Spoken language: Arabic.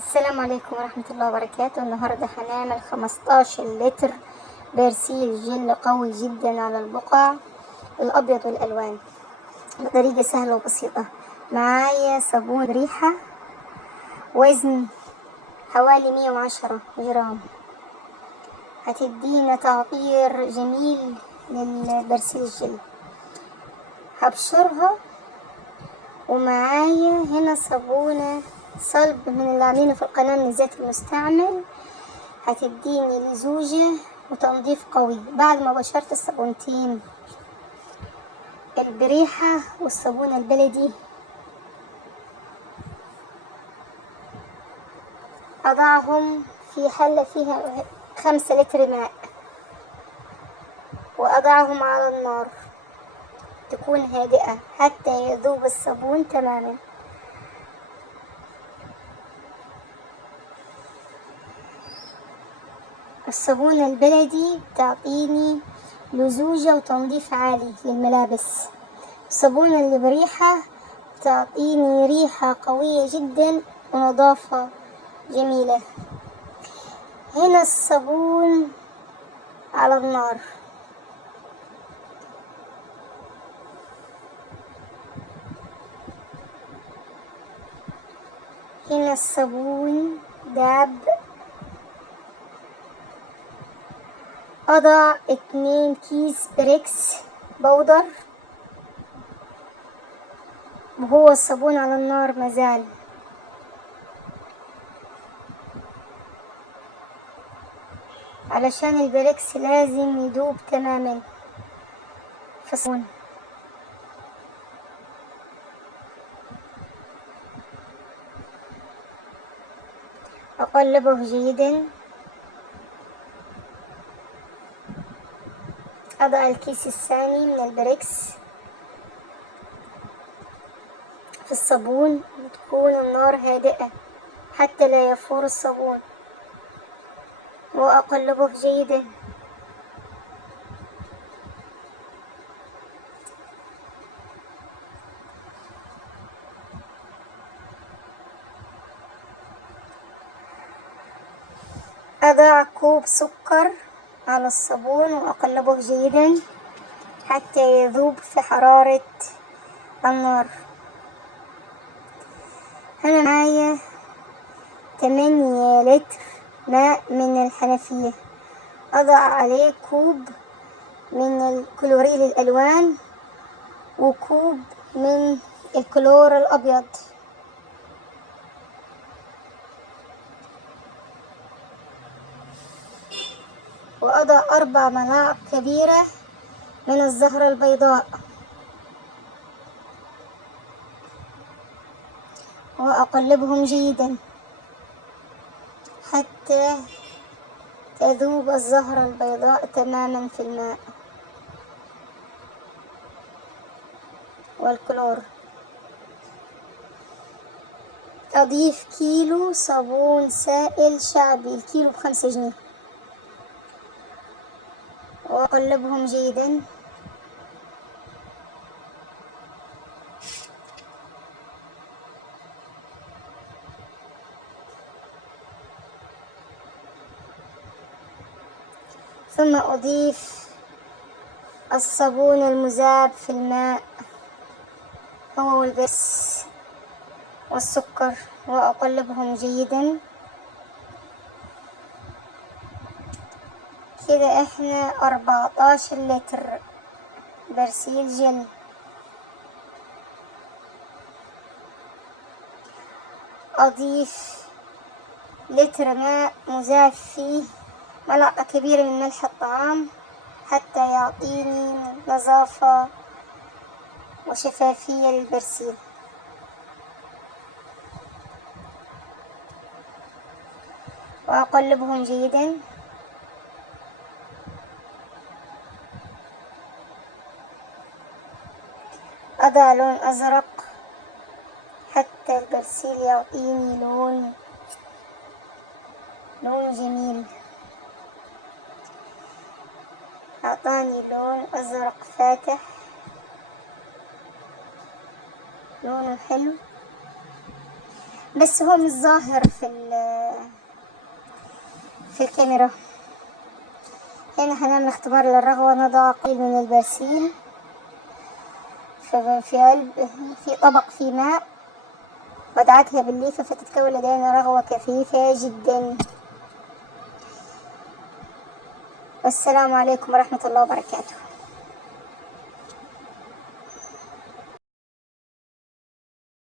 السلام عليكم ورحمة الله وبركاته. النهاردة هنعمل 15 لتر برسيل جل قوي جدا على البقع الأبيض والألوان بطريقة سهلة وبسيطة. معايا صابون ريحة وزن حوالي 110 جرام، هتدينا تعطير جميل للبرسيل الجل. هبشرها، ومعايا هنا صابونة صلب من اللي عاملينه في القناة من الزيت المستعمل، هتديني لزوجة وتنظيف قوي. بعد ما بشرت الصابونتين البريحة والصابون البلدي، أضعهم في حلة فيها 5 لتر ماء، وأضعهم على النار تكون هادئة حتى يذوب الصابون تماما. الصابون البلدي تعطيني لزوجة وتنظيف عالي للملابس. الصابون اللي بريحة تعطيني ريحة قوية جدا ونظافة جميلة. هنا الصابون على النار، هنا الصابون داب. أضع 2 كيس بريكس بودر، وهو الصابون على النار مازال. علشان البريكس لازم يدوب تماما في الصابون. أقلبه جيدا. أضع الكيس الثاني من البريكس في الصابون، وتكون النار هادئة حتى لا يفور الصابون، وأقلبه جيدا. أضع كوب سكر على الصابون وأقلبه جيدا حتى يذوب في حرارة النار. هنا معايا 8 لتر ماء من الحنفية، أضع عليه كوب من الكلوريل الألوان وكوب من الكلور الأبيض، وأضع 4 ملاعق كبيرة من الزهرة البيضاء، وأقلبهم جيدا حتى تذوب الزهرة البيضاء تماما في الماء والكلور. أضيف كيلو صابون سائل شعبي، الكيلو ب5 جنيه، وأقلبهم جيدا. ثم أضيف الصابون المذاب في الماء هو والبس والسكر، وأقلبهم جيدا. كده احنا 14 لتر برسيل جل. أضيف لتر ماء مذاب فيه ملعقة كبيرة من ملح الطعام حتى يعطيني نظافة وشفافية للبرسيل، وأقلبهم جيدا. أضع لون أزرق حتى البرسيل يعطيني لون جميل. أعطاني لون أزرق فاتح، لونه حلو. بس هو مش ظاهر في الكاميرا. هنا هنعمل اختبار للرغوة. نضع قليل من البرسيل في طبق فيه ماء، وادعكها بالليفة فتتكون لدينا رغوة كثيفة جدا. والسلام عليكم ورحمة الله وبركاته.